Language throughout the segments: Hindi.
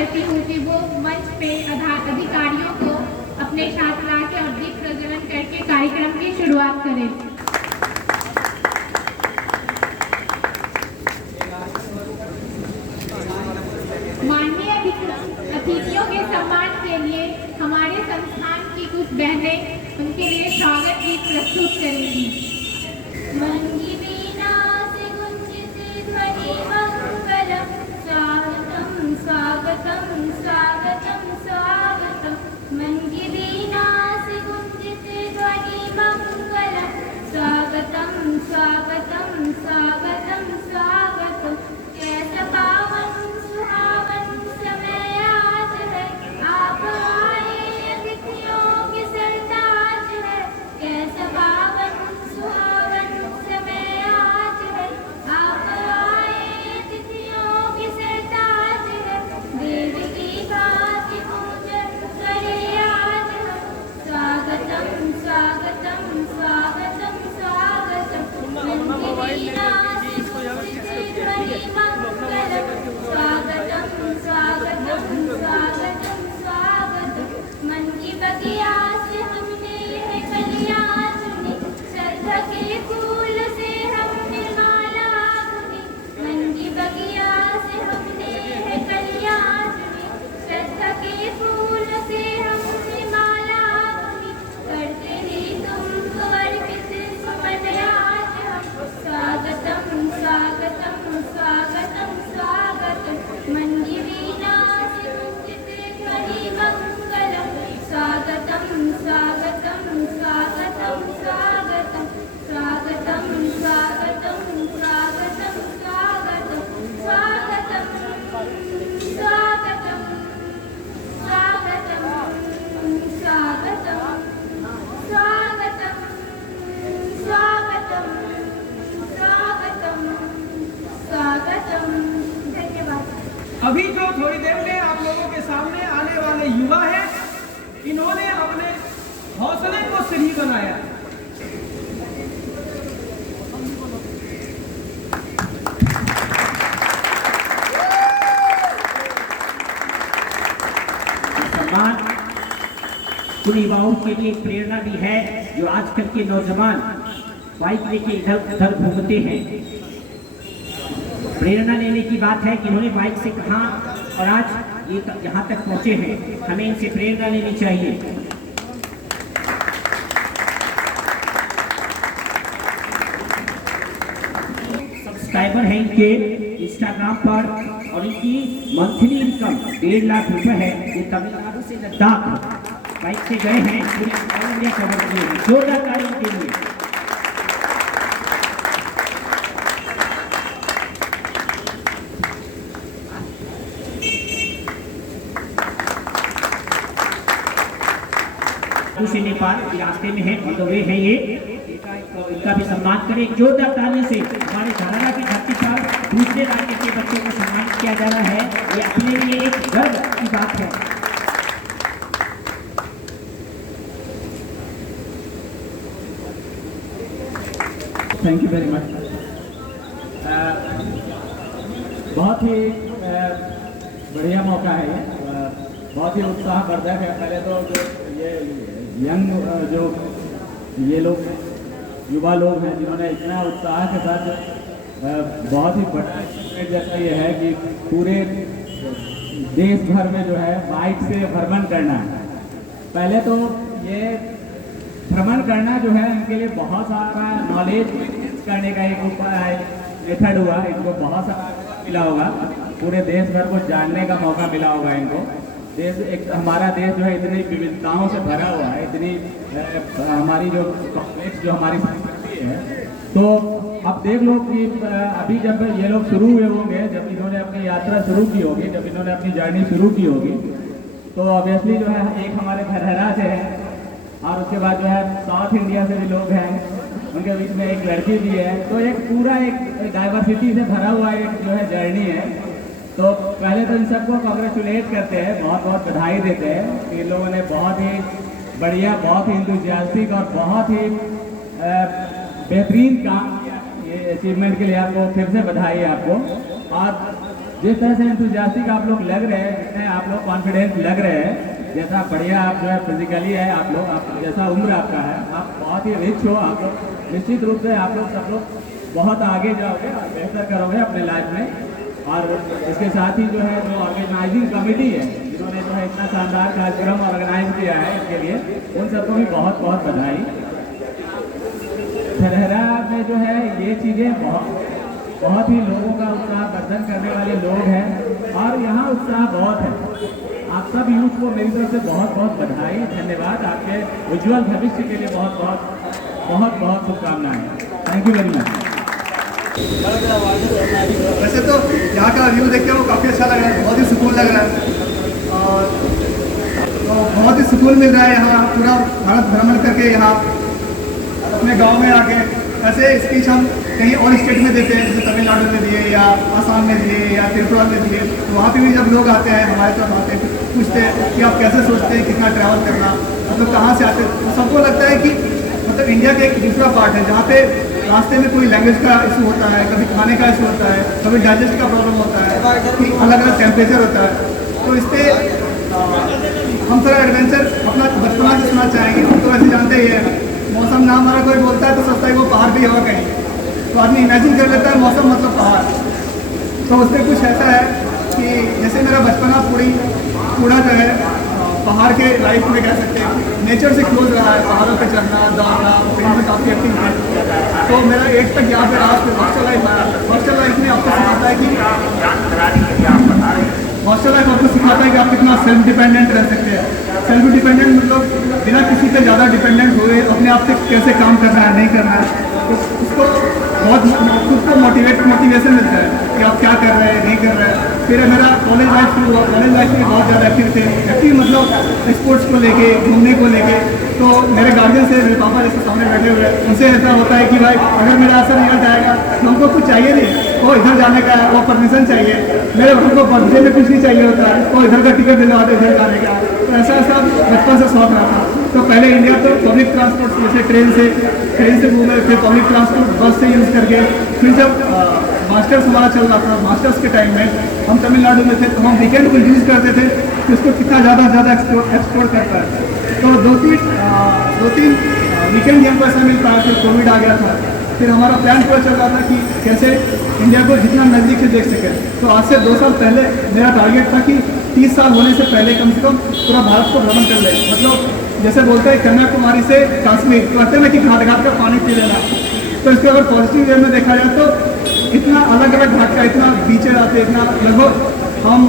करती हूँ कि वो मंच पे अधिकारियों को अपने शास्त्रा के और दीप प्रज्वलन करके कार्यक्रम की शुरुआत करें। माननीय अतिथियों के सम्मान के लिए हमारे संस्थान की कुछ बहनें उनके लिए स्वागत गीत प्रस्तुत करेंगी। मंगी वीणा से गुंजित ध्वनि मंगलम, स्वागतम स्वागतम स्वागतम स्वागतम। मंगी वीणा से गुंजित ध्वनि मंगलम, स्वागतम स्वागतम स्वागतम स्वागतम। कैसा पावन सुहावन समय आज है, आप आए अतिथियों के सरताज है। कैसा पावन सुहावन समय आज है, आप आए अतिथियों के सरताज है। देवी की भांति पूजन करे आज हम, स्वागतम स्वागतम स्वागतम स्वागतम। मंगी वीणा से गुंजित ध्वनि मंगलम, स्वागतम स्वागतम स्वागतम स्वागतम। मन की बगिया से हमने यह कलियां चुनी, श्रद्धा के फूल से हमने माला बुनी। मन की बगिया से हमने यह कलियां चुनी, श्रद्धा के फूल से हमने माला बुनी। करते ही तुमको अर्पित सुमन आज हम, स्वागतम स्वागतम स्वागतम स्वागतम। मंगी वीणा से गुंजित ध्वनि मंगलम, स्वागतम स्वागतम स्वागतम स्वागतम। स्वागतम स्वागतम स्वागतम स्वागतम। स्वागतम स्वागतम स्वागतम स्वागतम स्वागतम स्वागतम स्वागतम स्वागतम। धन्यवाद। अभी जो थोड़ी देर में आप लोगों के सामने आने वाले युवा हैं, इन्होंने अपने हौसले को सही बनाया। सम्मान उन युवाओं के लिए प्रेरणा भी है जो आजकल के नौजवान बाइक लेके इधर उधर घूमते हैं। प्रेरणा लेने की बात है कि इन्होंने बाइक से कहाँ और आज ये यहाँ तक पहुँचे हैं। हमें इनसे प्रेरणा लेनी चाहिए। सब्सक्राइबर हैं इनके इंस्टाग्राम पर और इनकी मंथली इनकम 1.5 लाख रुपए है। ये तमिलनाडु से लद्दाख बाइक से गए हैं, पूरे इंडिया कवर किए हैं। जोरदार तालियों के लिए। से नेपाल के रास्ते में है, ऑन द वे है ये। इनका भी सम्मान करें जोरदार तालियों से। हमारे झालाना की धरती पर दूसरे राज्य के बच्चों को सम्मानित किया जा रहा है, ये अपने लिए एक गर्व की बात है। Thank you very much. बहुत ही बढ़िया मौका है ये, बहुत ही उत्साहवर्धक है। पहले तो जो ये यंग जो ये लोग युवा लोग हैं जिन्होंने इतना उत्साह के साथ बहुत ही बड़ा अचीवमेंट जैसा ये है कि पूरे देश भर में जो है बाइक से भ्रमण करना है। पहले तो ये भ्रमण करना जो है इनके लिए बहुत सारा नॉलेज करने का एक मेथड हुआ, इनको बहुत सारा मिला होगा। पूरे देश भर को जानने का मौका मिला होगा इनको। देश एक हमारा देश जो है इतनी विविधताओं से भरा हुआ है, इतनी हमारी जो कॉम्प्लेक्स जो हमारी संस्कृति है। तो अब देख लो कि अभी जब ये लोग शुरू हुए होंगे, जब इन्होंने अपनी यात्रा शुरू की होगी, जब इन्होंने अपनी जर्नी शुरू की होगी, तो ऑब्वियसली जो है एक हमारे धरहरा से है और उसके बाद जो है साउथ इंडिया से भी लोग हैं, उनके बीच में एक लड़की भी है। तो एक पूरा एक डाइवर्सिटी से भरा हुआ एक जो है जर्नी है। तो पहले तो इन सबको कॉन्ग्रेचुलेट करते हैं, बहुत बहुत बधाई देते हैं। इन लोगों ने बहुत ही बढ़िया, बहुत ही इंथुजियास्टिक और बहुत ही बेहतरीन काम किया। ये अचीवमेंट के लिए आपको फिर से बधाई है आपको। और जिस तरह से एंथुजियास्टिक आप लोग लग रहे हैं, जितने आप लोग कॉन्फिडेंट लग रहे हैं, जैसा बढ़िया आप जो है फिजिकली है, आप लोग आप जैसा उम्र आपका है, आप बहुत ही रिच हो, आप लोग निश्चित रूप से आप लोग सब लोग बहुत आगे जाओगे और बेहतर करोगे अपने लाइफ में। और इसके साथ ही जो है जो ऑर्गेनाइजिंग कमेटी है, जिन्होंने जो है इतना शानदार कार्यक्रम ऑर्गेनाइज किया है, इसके लिए उन सबको भी बहुत बहुत बधाई। धरहरा में जो है ये चीज़ें बहुत ही लोगों का उत्साह वर्धन करने वाले लोग हैं और यहाँ उत्साह बहुत है। आप सब यूथ को मेरी तरफ से बहुत बहुत बधाई, धन्यवाद। आपके उज्जवल भविष्य के लिए बहुत बहुत शुभकामनाएं। Thank you very much. वैसे तो यहाँ का व्यू देख के वो काफ़ी अच्छा लग रहा है, बहुत ही सुकून लग रहा है और तो बहुत ही सुकून मिल रहा है यहाँ पूरा भारत भ्रमण करके। यहाँ अपने गांव में आके ऐसे स्पीच हम कहीं और स्टेट में देते हैं, जैसे तमिलनाडु में दिए या आसाम में दिए या त्रिपुरा में दिए, तो वहाँ पे भी जब लोग आते हैं हमारे तरफ आते हैं, पूछते हैं कि आप कैसे सोचते हैं कितना ट्रैवल करना, मतलब कहाँ से आते हैं। तो सबको लगता है कि मतलब इंडिया का एक दूसरा पार्ट है जहाँ पे रास्ते में कोई लैंग्वेज का इशू होता है, कभी खाने का इशू होता है, कभी डाइजेस्ट का प्रॉब्लम होता है, कि अलग अलग टेम्परेचर होता है। तो इस पर हम थोड़ा एडवेंचर अपना बचपना से सुनना चाहेंगे। हम तो वैसे जानते ही है, मौसम नाम हमारा कोई बोलता है तो सोचता है वो पहाड़ भी होगा कहीं, तो आदमी इमेजिन कर लेता है मौसम मतलब पहाड़। तो उसमें कुछ ऐसा है कि जैसे मेरा बचपना पूरा जो है पहाड़ के लाइफ में कह सकते हैं नेचर से क्लोज रहा है, पहाड़ों पे चढ़ना, दौड़ना, फ्रेंड में काफ़ी एक्टिव था। तो मेरा 8 तक यहाँ पे रहा। फिर हॉस्टल लाइफ आया। हॉस्टल लाइफ में आपको सिखाता है कि आप कितना सेल्फ डिपेंडेंट रह सकते हैं। सेल्फ डिपेंडेंट मतलब बिना किसी पे ज़्यादा डिपेंडेंट हुए अपने आप से कैसे काम करना है, नहीं करना है, तो उसको बहुत खुद को मोटिवेशन मिलता है कि आप क्या कर रहे हैं, नहीं कर रहे हैं। फिर मेरा कॉलेज लाइफ शुरू हुआ। कॉलेज लाइफ में बहुत ज़्यादा एक्टिव थे, एक्टिव मतलब स्पोर्ट्स को लेके, घूमने को लेके। तो मेरे गार्जियन से, मेरे पापा जैसे सामने बैठे हुए, उनसे ऐसा होता है कि भाई अगर मेरा ऐसा रिजल्ट आएगा तो हमको कुछ चाहिए नहीं, वो इधर जाने का है, वो परमिशन चाहिए, मेरे हमको बर्थडे में कुछ नहीं चाहिए होता है, वो इधर का टिकट दिलवा दे इधर जाने का। तो ऐसा बचपन से शौक रहा था। तो पहले इंडिया तो पब्लिक ट्रांसपोर्ट जैसे ट्रेन से घूमे, फिर पब्लिक ट्रांसपोर्ट बस से यूज़ करके। फिर जब मास्टर्स हमारा चल रहा था, मास्टर्स के टाइम में हम तमिलनाडु में थे, तो हम वीकेंड को यूज़ करते थे कि उसको कितना ज़्यादा एक्सप्लोर करता है। तो दो तीन वीकेंड हमको ऐसा मिल पाया। फिर कोविड आ गया था। फिर हमारा प्लान पूरा चल रहा था कि कैसे इंडिया को जितना नज़दीक से देख सकें। तो आज से 2 साल पहले मेरा टारगेट था कि 30 साल होने से पहले कम से कम पूरा भारत को भ्रमण कर ले। मतलब जैसे बोलते हैं कन्याकुमारी से कश्मीर, कहते हैं ना कि घाट घाट का पानी पी लेना। तो इसको अगर पॉजिटिव वे में देखा जाए तो इतना अलग अलग घाट का, इतना बीचेज आते हैं, इतना लगभग हम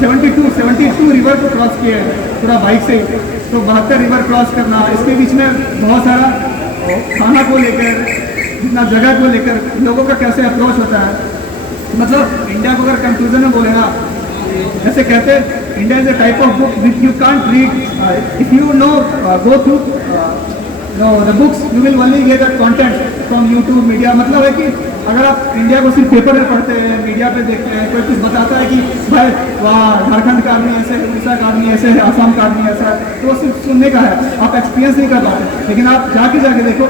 72 रिवर को क्रॉस किए पूरा बाइक से। तो 72 रिवर क्रॉस करना, इसके बीच में बहुत सारा खाना को लेकर, जितना जगह को लेकर लोगों का कैसे अप्रोच होता है। मतलब इंडिया को अगर कंक्लूजन में बोले ना, जैसे कहते हैं India is a type of book which you can't read if you know go through the books, you will only get the content from YouTube media. मतलब है कि अगर आप इंडिया को सिर्फ पेपर में पढ़ते हैं, मीडिया पे देखते हैं, कोई कुछ बताता है कि भाई वाह झारखंड का आदमी ऐसे है, उड़ीसा का आदमी ऐसे है, आसाम का आदमी ऐसा है, तो वो सिर्फ सुनने का है, आप एक्सपीरियंस नहीं कर पाते। लेकिन आप जाके देखो,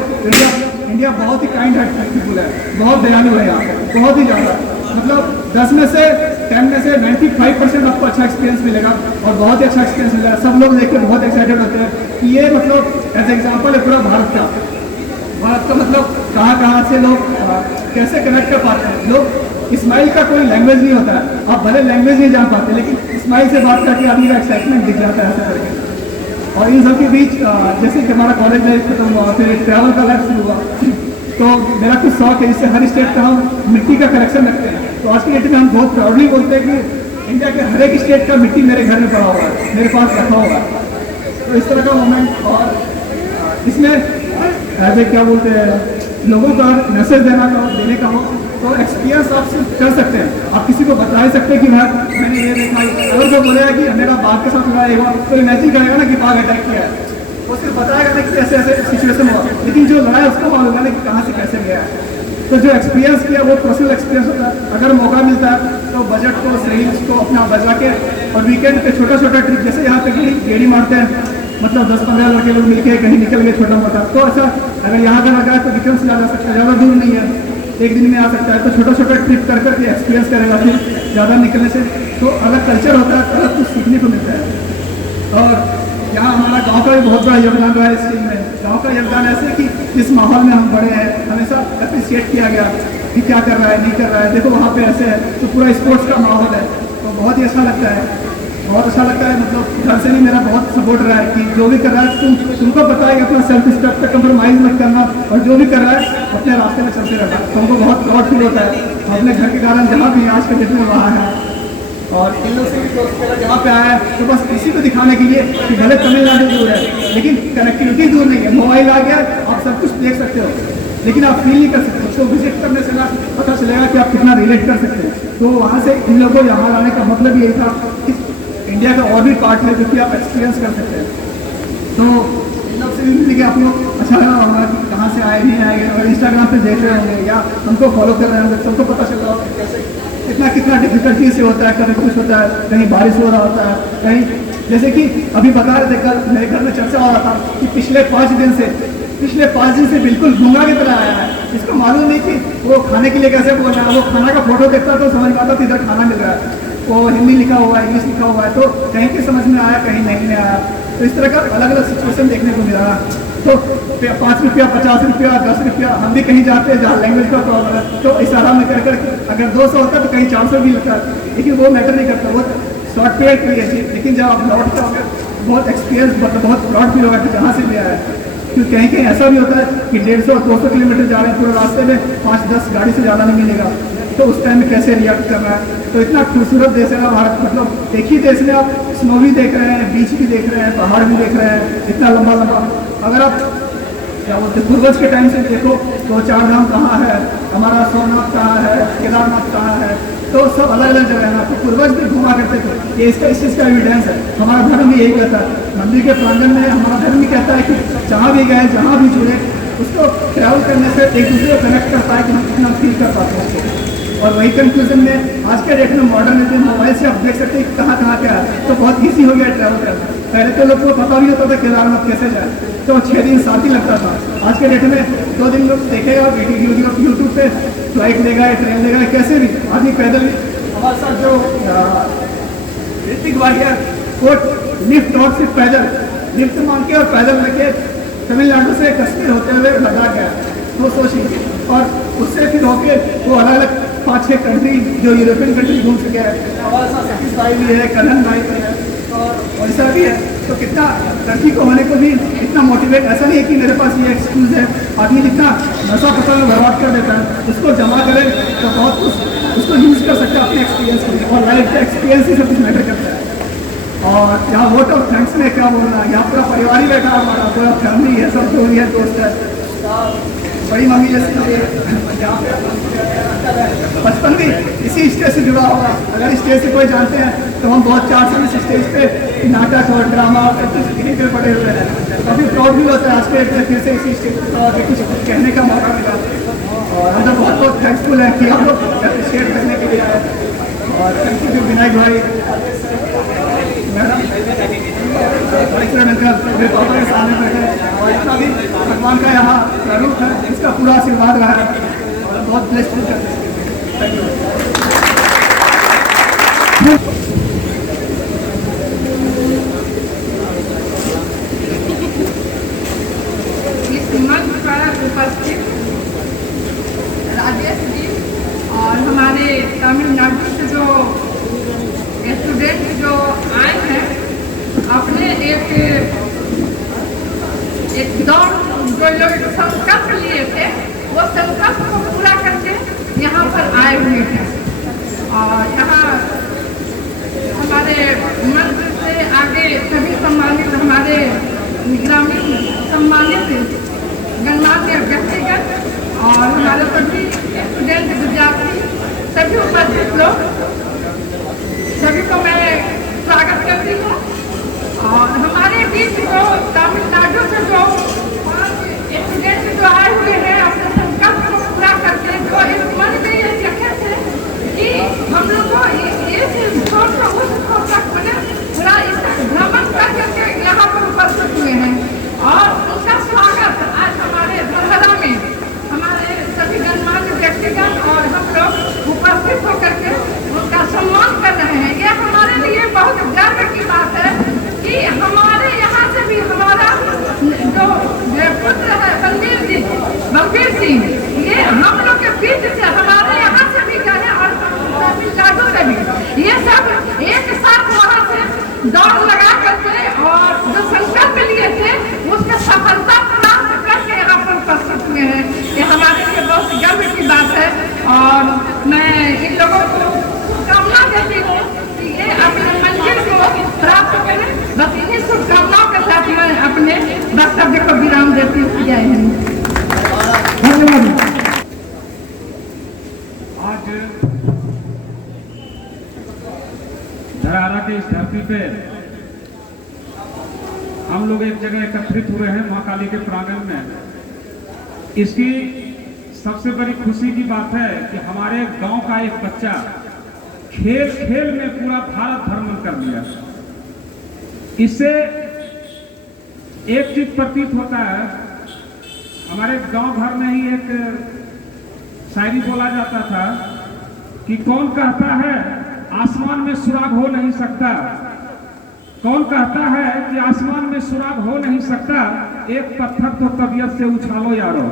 इंडिया बहुत ही काइंड हार्टेड पीपल है, बहुत दयालु है यहाँ, बहुत ही ज़्यादा। मतलब 10 में से 95% आपको अच्छा एक्सपीरियंस मिलेगा और बहुत ही अच्छा एक्सपीरियंस मिलेगा। सब लोग देख के बहुत एक्साइटेड होते हैं कि ये मतलब एज एग्जाम्पल है पूरा भारत का मतलब कहाँ से लोग कैसे कनेक्ट कर पाते हैं। लोग इस्माइल का कोई लैंग्वेज नहीं होता है, आप भले लैंग्वेज नहीं जान पाते, लेकिन इस्माइल से बात करके आदमी का एक्साइटमेंट दिख जाता है ऐसा करके। और इन सब के बीच जैसे कि हमारा कॉलेज लाइफ खत्म हुआ, फिर ट्रैवल का लाइफ शुरू हुआ, तो मेरा कुछ शौक है, इससे हर स्टेट का हम मिट्टी का कलेक्शन रखते हैं। तो आज की डेट में हम बहुत प्राउडली बोलते हैं कि इंडिया के हर एक स्टेट का मिट्टी मेरे घर में पड़ा हुआ है, मेरे पास रखा हुआ है। तो इस तरह का मोमेंट, और इसमें ऐसे क्या बोलते हैं, लोगों को मैसेज देने का हो तो एक्सपीरियंस आप सिर्फ कर सकते हैं। आप किसी को बता ही सकते हैं कि भाई मैंने ये देखा। अगर वो बोलेगा कि मेरा बाघ के साथ लड़ाई हुआ, तो इमेजिन करेगा ना कि बाघ अटैक किया है, वो सिर्फ बताएगा ना कि ऐसे ऐसे सिचुएशन हुआ, लेकिन जो लड़ा है उसको मालूम है ना कि कहाँ से कैसे गया है। तो जो एक्सपीरियंस किया वो पर्सनल एक्सपीरियंस होता है। अगर मौका मिलता है तो बजट को, सेविंग्स को अपना बचा के, और वीकेंड पे छोटा ट्रिप, जैसे यहाँ पे गेड़ी मारते हैं, मतलब 10-15 लड़के लोग मिलके कहीं निकल गए छोटा मोटा, तो ऐसा अगर यहाँ का लगा है तो विक्रम से जा सकता है, ज़्यादा दूर नहीं है। एक दिन में आ सकता है, तो छोटा छोटा ट्रिप कर करके एक्सपीरियंस करेगा, फिर ज़्यादा निकलने से तो अलग कल्चर होता है, अलग कुछ सीखने को मिलता है। और यहाँ हमारा गांव का भी बहुत बड़ा योगदान रहा है इस चीज़ में। गांव का योगदान ऐसे कि जिस माहौल में हम बड़े हैं हमेशा अप्रिशिएट किया गया कि क्या कर रहा है, नहीं कर रहा है, देखो वहाँ पे ऐसे है, तो पूरा स्पोर्ट्स का माहौल है, तो बहुत ही अच्छा लगता है, बहुत अच्छा लगता है। मतलब घर से भी मेरा बहुत सपोर्ट रहा है कि जो भी कर रहा है तुमको पता है कि अपना सेल्फ रिस्पेक्ट पे कंप्रोमाइज़ मत करना, और जो भी कर रहा है अपने रास्ते में चलते रहना। तुमको बहुत प्राउड फील होता है अपने घर के कारण जहाँ भी आज के डेट में वहाँ है। और इन लोग से भी दोस्त मेरा जहाँ पे आया है तो बस इसी को दिखाने के लिए कि भले तमिलनाडु दूर है लेकिन कनेक्टिविटी दूर नहीं है। मोबाइल आ गया, आप सब कुछ देख सकते हो, लेकिन आप फील नहीं कर सकते। उसको विजिट करने से ना पता चलेगा कि आप कितना रिलेट कर सकते हैं। तो वहाँ से इन लोगों को यहाँ लाने का मतलब यही था कि इंडिया का और भी पार्ट है जो कि आप एक्सपीरियंस कर सकते हैं। तो इन लोग से भी मिलने के आप लोग अच्छा लगा होगा कि कहाँ से आए नहीं आएंगे, और इंस्टाग्राम पे देख रहे होंगे या हमको फॉलो कर रहे होंगे, सबको पता चल रहा होगा कैसे कितना डिफिकल्टी से होता है, कभी कुछ होता है, कहीं बारिश हो रहा होता है, कहीं जैसे कि अभी बता रहे थे कल मेरे घर में चर्चा हो रहा था कि पिछले 5 दिन से बिल्कुल गूंगा की तरह आया है। इसको मालूम नहीं कि वो खाने के लिए कैसे बोल रहा है, वो खाना का फोटो देखता तो समझ में आता था इधर खाना मिल रहा है, वो हिंदी लिखा हुआ है, इंग्लिश लिखा हुआ है, तो कहीं के समझ में आया, कहीं नहीं आया। तो इस तरह का अलग अलग सिचुएशन देखने को मिला। तो 5 रुपया, 50 रुपया, 10 रुपया, हम भी कहीं जाते हैं जहाँ लैंग्वेज का प्रॉब्लम है तो इशारा में कर अगर 200 होता तो कहीं 400 भी लगता है, लेकिन वो मैटर नहीं करता, वो सॉफ्टवेयर के लिए चीज़। लेकिन जब आप लौट जाओगे बहुत एक्सपीरियंस, मतलब बहुत प्राउड फील होगा कि जहाँ से भी आया है। क्योंकि कहीं कहीं ऐसा भी होता है कि 150-200 किलोमीटर जा रहे हैं, पूरे रास्ते में 5-10 गाड़ी से ज़्यादा नहीं मिलेगा, तो उस टाइम में कैसे रिएक्ट करना है। तो इतना खूबसूरत देश है ना भारत, मतलब एक ही देश में आप स्नो भी देख रहे हैं, बीच भी देख रहे हैं, पहाड़ भी देख रहे हैं, इतना लंबा लंबा। अगर आप क्या बोलते हैं पूर्वज के टाइम से देखो तो 4 धाम कहाँ है, हमारा सोमनाथ कहाँ है, केदारनाथ कहाँ है, तो सब अलग अलग जगह है ना। तो पूर्वज भी घुमा करते थे, ये इस चीज़ का एविडेंस है। हमारा धर्म भी यही कहता है, मंदिर के प्रांगण में हमारा धर्म भी कहता है कि जहाँ भी गए, जहाँ भी जुड़े, उसको ट्रैवल करने से एक दूसरे को कनेक्ट करता है कि हम कितना फील कर पाते हैं उसको। और वही कंक्लूजन में आज के डेट में मॉडर्निटी मोबाइल से आप देख सकते हैं कहाँ कहाँ क्या है, तो बहुत ईजी हो गया ट्रैवल करना। पहले तो लोग को पता भी होता था केदारनाथ कैसे जाए, तो 6 दिन 7 दिन लगता था। आज के डेट में 2 दिन लोग देखेगा यूट्यूब पे, फ्लाइट लेगा या ट्रेन लेगा, कैसे भी आदमी पैदल। हमारे साथ जो ऋतिक भाई है वो लिफ्ट और सिर्फ पैदल लिफ्ट मांग के और पैदल लेके तमिलनाडु से कश्मीर होते हुए लद्दाख गया, तो सोचिए। और उससे फिर होके वो अलग अलग 5-6 कंट्री जो यूरोपियन कंट्री घूम चुके हैं। हमारे साथ सतीश भाई भी है, कन्हन भाई भी है और ऐसा भी है। तो कितना लड़की को होने को भी इतना मोटिवेट, ऐसा नहीं है कि मेरे पास ये एक्सक्यूज़ है। आदमी जितना नशा पता में बर्बाद कर देता है, उसको जमा करे तो बहुत कुछ उसको यूज़ कर सकते हैं अपने एक्सपीरियंस के लिए, और लाइफ का एक्सपीरियंस ही सब कुछ मैटर करता है। और यहाँ वोट ऑफ थैंक्स में क्या बोलना है, यहाँ पूरा परिवार ही बैठा, हमारा पूरा फैमिली है, सब जो भी है, दोस्त है, बड़ी मम्मी जैसे जहाँ पे बचपन भी इसी स्टेज से जुड़ा होगा। अगर स्टेज से कोई जानते हैं तो हम बहुत 4 साल इस स्टेज पे नाटक और ड्रामा और कुछ यहीं पर पड़े हुए हैं। काफ़ी प्राउड भी होता है आज के फिर से इसी स्टेज पर कुछ कहने का मौका मिला, और हम तो बहुत बहुत थैंकफुल है कि हम लोग अप्रिशिएट करने के लिए आए। और थैंक यू विनायक भाई, मैडम, अंकल, मेरे पापा के सामने बैठे, और इतना भी भगवान का यहाँ रूप है, इसका पूरा आशीर्वाद रहा है और बहुत ब्लेस्ड है। Thank you. इस मंच पर उपस्थित राजेश जी और हमारे तमिलनाडु से जो स्टूडेंट जो आए हैं, अपने एक दौड़ जो लोग संकल्प लिए थे, वो संकल्प को पूरा करके यहाँ पर आए हुए हैं। और यहाँ हमारे मंच से आगे सभी सम्मानित, हमारे ग्रामीण सम्मानित गणमान्य व्यक्तिगत और हमारे सभी स्टूडेंट, विद्यार्थी, सभी उपस्थित लोग, सभी को मैं स्वागत करती हूँ। और हमारे बीच जो तमिलनाडु से जो स्टूडेंट जो आए हुए हैं, अपने संकल्प को पूरा करके, जो इस मन में ये रखे थे कि हम लोग को इस छोर से उस छोर तक बने पूरा इस भ्रमण करके यहाँ पर उपस्थित हुए हैं। और उनका स्वागत आज हमारे धनहरा में हमारे सभी गणमान्य व्यक्ति उपस्थित होकर के उनका सम्मान कर रहे हैं। ये हमारे लिए बहुत गर्व की बात है कि हमारे यहाँ से भी हमारा जो पुत्र है बलबीर सिंह, ये हम लोग के बीच से हमारे यहाँ से भी गए और तमिलनाडु में भी, ये सब एक साथ वहाँ से दौड़ लगा करके और जो संकल्प लिए थे उसमें सफलता प्राप्त करके यहाँ पर उपस्थित हुए हैं। ये हमारे लिए बहुत गर्व की बात है और मैं इन लोगों को शुभकामना देती हूँ कि ये अपने मंजिल को प्राप्त करें। बस इन्हीं शुभकामनाओं के साथ मैं अपने वक्तव्य को विराम देती हूँ। जय हिंद। धन्यवाद। आज धरारा की इस धरती पे हम लोग एक जगह एकत्रित हुए हैं मां काली के प्रांगण में। इसकी सबसे बड़ी खुशी की बात है कि हमारे गांव का एक बच्चा खेल खेल में पूरा भारत भ्रमण कर लिया। इससे एक चीज प्रतीत होता है, हमारे गांव भर में ही एक शायरी बोला जाता था कि कौन कहता है आसमान में सुराग हो नहीं सकता, कौन कहता है कि आसमान में सुराग हो नहीं सकता, एक पत्थर तो तबीयत से उछालो यारो।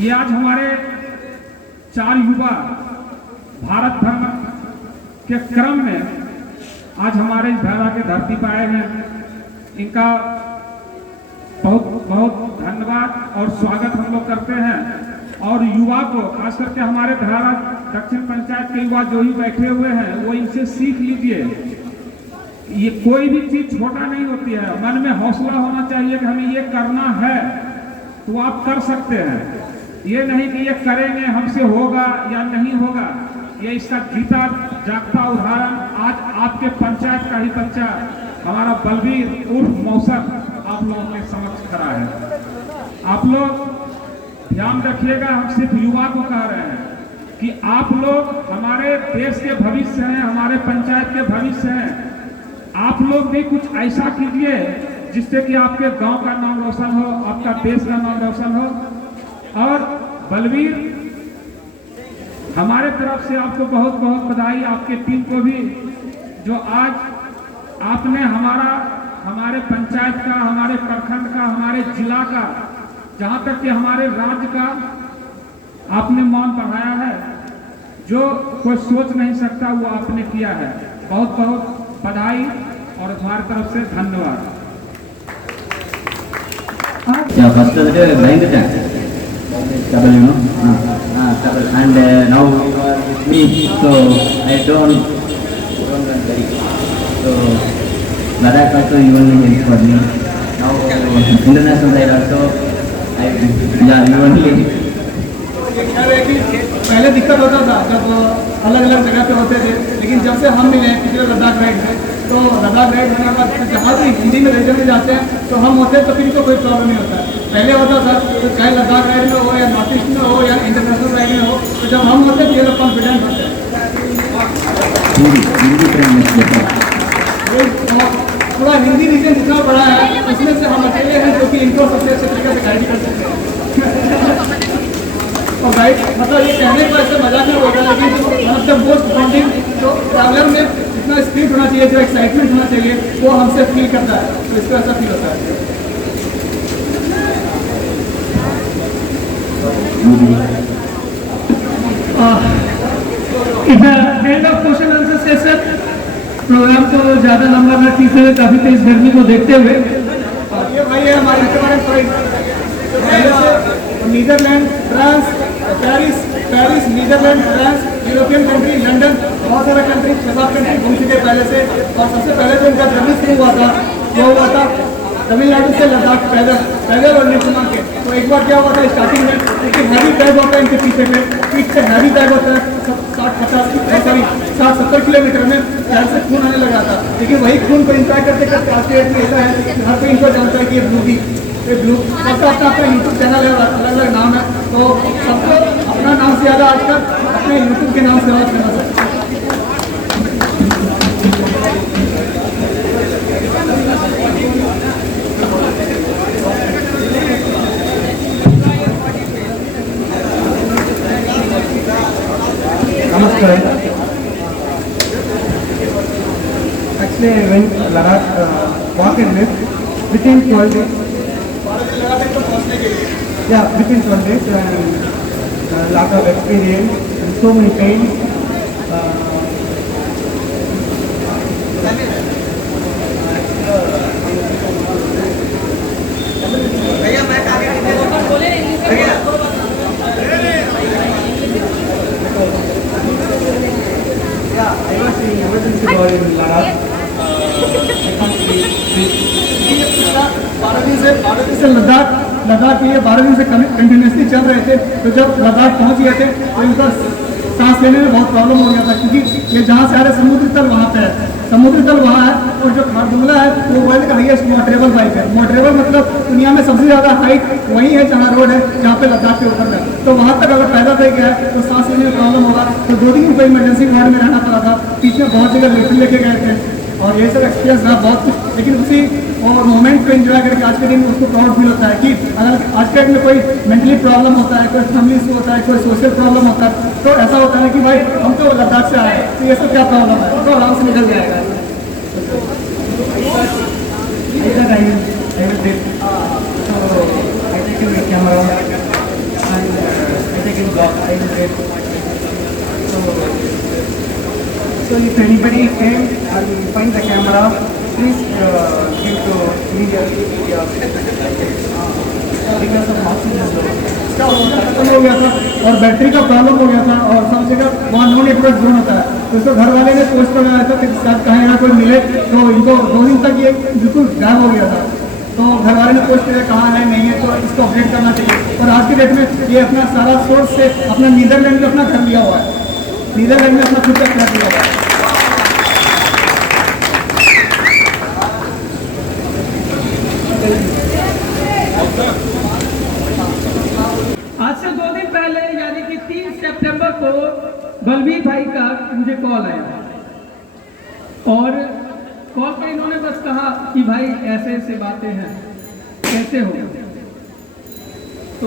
ये आज हमारे 4 युवा भारत भ्रमण के क्रम में आज हमारे इस धरा के धरती पर आए हैं। इनका बहुत बहुत धन्यवाद और स्वागत हम लोग करते हैं। और युवा को खास करके हमारे धरारा दक्षिण पंचायत के युवा जो ही बैठे हुए हैं वो इनसे सीख लीजिए। ये कोई भी चीज छोटा नहीं होती है, मन में हौसला होना चाहिए कि हमें ये करना है तो आप कर सकते हैं। ये नहीं कि ये करेंगे हमसे होगा या नहीं होगा। ये इसका जीता जागता उदाहरण आज आपके पंचायत का ही बच्चा हमारा बलबीर उर्फ मौसम आप लोगों के समक्ष खड़ा है। आप लोग ध्यान रखिएगा, हम सिर्फ युवा को कह रहे हैं कि आप लोग हमारे देश के भविष्य हैं, हमारे पंचायत के भविष्य हैं। आप लोग भी कुछ ऐसा कीजिए जिससे कि आपके गांव का नाम रोशन हो, आपका देश का नाम रोशन हो। और बलबीर, हमारे तरफ से आपको बहुत बहुत बधाई, आपके टीम को भी, जो आज आपने हमारे पंचायत का, हमारे प्रखंड का, हमारे जिला का, जहां तक कि हमारे राज्य का आपने मान बढ़ाया है। जो कोई सोच नहीं सकता वो आपने किया है। बहुत बहुत बधाई और हमारी तरफ से धन्यवाद। Yeah, first of all, thank you. Trouble, you know. Trouble. And now you are with me, so I don't very. So Ladakh also you only help for me. Now international side also you only help. क्या है कि पहले दिक्कत होता था जब अलग अलग जगह पे होते थे, लेकिन जब से हम मिले पिछले लद्दाख राइड में, तो लद्दाख राइड होने के बाद जहाँ भी हिंदी में रीजन में जाते हैं तो हम होते हैं तो फिर इनको कोई प्रॉब्लम नहीं होता। पहले होता था तो चाहे लद्दाख राइड में हो या नॉर्थ ईस्ट में हो या इंटरनेशनल राइड में हो, तो जब हम होते हैं तो ये लोग कॉन्फिडेंट होते हैं। पूरा हिंदी रीजन जितना बड़ा है उसमें से हम अकेले हैं जो कि इनको सबसे अच्छे तरीके से गाइड कर सकते हैं। और गाइड मतलब ये कहने को ऐसे मजाक नहीं होता, लेकिन मतलब मोस्ट बॉन्डिंग जो ट्रैवलर में जितना स्पिरिट होना चाहिए, जो एक्साइटमेंट होना चाहिए, वो हमसे फील करता है, तो इसको ऐसा फील होता है। End of question answer session. Programme को ज़्यादा लंबा न खींचते हुए काफ़ी तेज गर्मी को देखते हुए ये भाई है हमारे Netherland, France, Paris, Netherland, France, European country, London, बहुत सारा कंट्री, 6-7 कंट्री घूम चुके पहले से। और सबसे पहले जो उनका जर्नी शुरू हुआ था वो हुआ था तमिलनाडु से लद्दाख पैदल और नीचे के। तो एक बार क्या हुआ था स्टार्टिंग में, क्योंकि हैवी बैग होता है इनके पीठ से हैवी बैग होता है, 60-70 किलोमीटर में पैर से खून आने लगा था। लेकिन वही खून को इंजॉय करते करते आज के डेट में ऐसा है कि हर कोई इनको जानता है कि ये ब्लू सबका अपना यूट्यूब चैनल है, अलग अलग नाम है। तो सबको अपना नाम से ज़्यादा आजकल अपने यूट्यूब के नाम से ज़्यादा फेमस है। Actually, I went Ladakh walk and live within 12 days. Yeah, within 12 days and lot of experience and so many pain. Yeah, I was in emergency ward in Ladakh. बारह दिन से लद्दाख के लिए 12 दिन से कंटिन्यूसली चल रहे थे। तो जब लद्दाख पहुंच गए थे तो इनका सांस लेने में बहुत प्रॉब्लम हो गया था, क्योंकि ये जहाँ से आ रहे समुद्री तल वहाँ पे है, समुद्री तल वहाँ है और जो खारदुंगला है वो वर्ल्ड का हाईएस्ट मोटरेबल बाइक है। मोटरेबल मतलब दुनिया में सबसे ज़्यादा हाइट वही है जहाँ रोड है, जहाँ पे लद्दाख के ऊपर है। तो वहाँ तक अगर पैदा થઈ गया है तो सांस लेने में प्रॉब्लम होगा। तो 2 दिन को इमरजेंसी वार्ड में रहना पड़ा था। बीच में बहुत जगह लिफ्ट लेके गए थे और ये सब एक्सपीरियंस रहा बहुत कुछ। लेकिन उसी और मोमेंट को एंजॉय करके आज के दिन उसको प्राउड फील होता है कि अगर आज के डेट में कोई मेंटली प्रॉब्लम होता है, कोई फैमिली इशू होता है, कोई सोशल प्रॉब्लम होता है, तो ऐसा होता है कि भाई हम तो लद्दाख से आए तो ये सब क्या प्रॉब्लम है, तो आराम से निकल जाएगा। So if anybody came and find the camera, please give to media because of oxygen खत्म हो गया था और बैटरी का प्रॉब्लम हो गया था और सब जगह वहाँ नो नेटवर्क जोन होता है। तो इसको घर वाले ने पोस्ट लगाया था कि शायद कहीं ना कोई मिले, तो इनको 2 दिन तक ये बिल्कुल गायब हो गया था। तो घर वाले ने पोस्ट किया कहाँ है नहीं है, तो इसको अपडेट करना चाहिए। और आज की डेट में ये अपना सारा सोर्स से अपना नीदरलैंड में अपना घर लिया हुआ है, नीदरलैंड में अपना खुद का फ्लैट लिया हुआ है। आज से 2 दिन पहले यानी कि 3 सितंबर को बलबीर भाई का मुझे कॉल आया और कॉल पे इन्होंने बस कहा कि भाई ऐसे ऐसे बातें हैं, कैसे हो। तो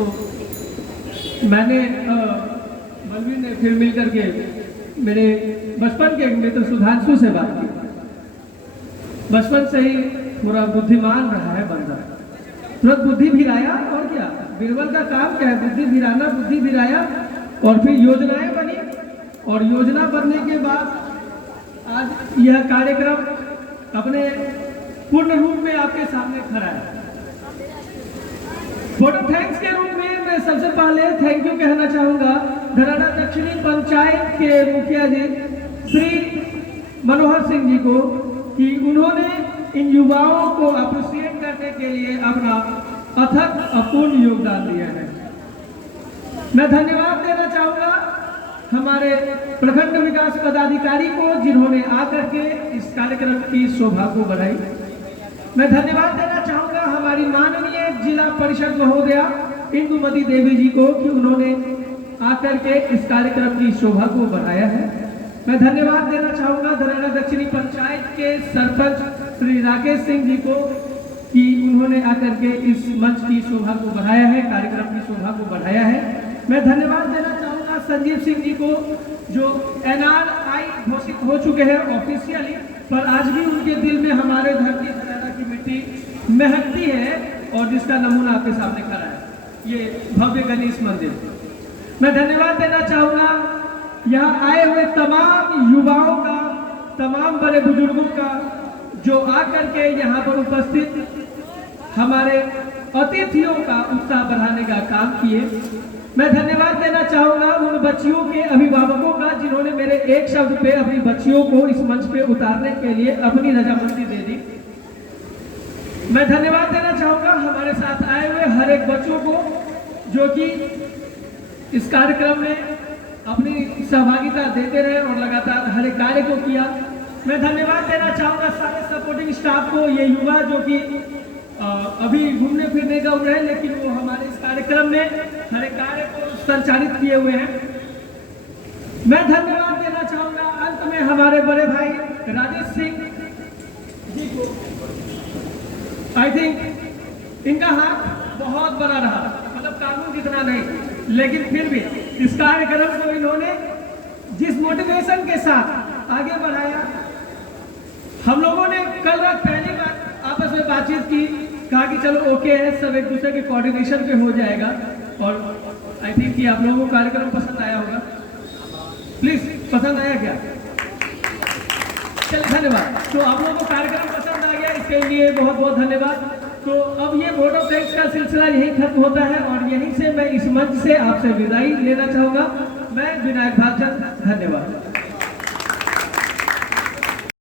मैंने बलबीर ने फिर मिल करके मेरे बचपन के मित्र सुधांशु से बात की। बचपन से ही पूरा बुद्धिमान रहा है बंदा, तुरंत बुद्धि भी आया। और क्या बीरबल का काम क्या है, बुद्धि भिराना, बुद्धि भिराया और फिर योजनाएं बनी और योजना बनने के बाद आज यह कार्यक्रम अपने पूर्ण रूप में आपके सामने खड़ा है। फोटो थैंक्स के रूप में मैं सबसे पहले थैंक यू कहना चाहूंगा धराड़ा दक्षिणी पंचायत के मुखिया जी श्री मनोहर सिंह जी को कि उन्होंने इन युवाओं को अप्रिशिएट करने के लिए अपना अथक अपूर्ण योगदान दिया है। मैं धन्यवाद देना चाहूंगा हमारे प्रखंड विकास पदाधिकारी को जिन्होंने आकर के इस कार्यक्रम की शोभा को बढ़ाई। मैं धन्यवाद देना चाहूंगा हमारी माननीय जिला परिषद महोदया इंदुमती देवी जी को कि उन्होंने आकर के इस कार्यक्रम की शोभा को बढ़ाया है। मैं धन्यवाद देना चाहूंगा धराड़ा दक्षिणी पंचायत के सरपंच श्री राकेश सिंह जी को कि उन्होंने आकर के इस मंच की शोभा को बढ़ाया है, कार्यक्रम की शोभा को बढ़ाया है। मैं धन्यवाद देना चाहूंगा संजीव सिंह जी को जो NRI घोषित हो चुके हैं ऑफिशियली, पर आज भी उनके दिल में हमारे धरती धराड़ा की मिट्टी महकती है और जिसका नमूना आपके सामने खड़ा है, ये भव्य गणेश मंदिर। मैं धन्यवाद देना चाहूंगा यहाँ आए हुए तमाम युवाओं का, तमाम बड़े बुजुर्गों का जो आकर के यहाँ पर उपस्थित हमारे अतिथियों का उत्साह बढ़ाने का काम किए। मैं धन्यवाद देना चाहूंगा उन बच्चियों के अभिभावकों का जिन्होंने मेरे एक शब्द पे अपनी बच्चियों को इस मंच पे उतारने के लिए अपनी रजामंदी दे दी। मैं धन्यवाद देना चाहूंगा हमारे साथ आए हुए हर एक बच्चों को जो कि इस कार्यक्रम में अपनी सहभागिता देते रहे और लगातार हर एक कार्य को किया। मैं धन्यवाद देना चाहूंगा सारे सपोर्टिंग स्टाफ को, ये युवा जो कि अभी घूमने फिरने का रहे लेकिन वो हमारे इस कार्यक्रम में हर एक कार्य को संचालित किए हुए हैं। मैं धन्यवाद देना चाहूंगा अंत में हमारे बड़े भाई राजेश सिंह जी को। आई थिंक इनका हाथ बहुत बड़ा रहा, मतलब कानून जितना नहीं, लेकिन फिर भी इस कार्यक्रम को इन्होंने जिस मोटिवेशन के साथ आगे बढ़ाया, हम लोगों ने कल रात पहली बार आपस में बातचीत की, कहा कि चलो ओके है, सब एक दूसरे के कोऑर्डिनेशन पे हो जाएगा। और आई थिंक कि आप लोगों को कार्यक्रम पसंद आया होगा। प्लीज, पसंद आया क्या? चलिए, धन्यवाद। तो आप लोगों को कार्यक्रम पसंद आ गया, इसके लिए बहुत बहुत धन्यवाद। तो अब ये वोट ऑफ थैंक्स का सिलसिला यहीं खत्म होता है और यहीं से मैं इस मंच से आपसे विदाई लेना चाहूंगा। मैं विनायक भागचंद, धन्यवाद।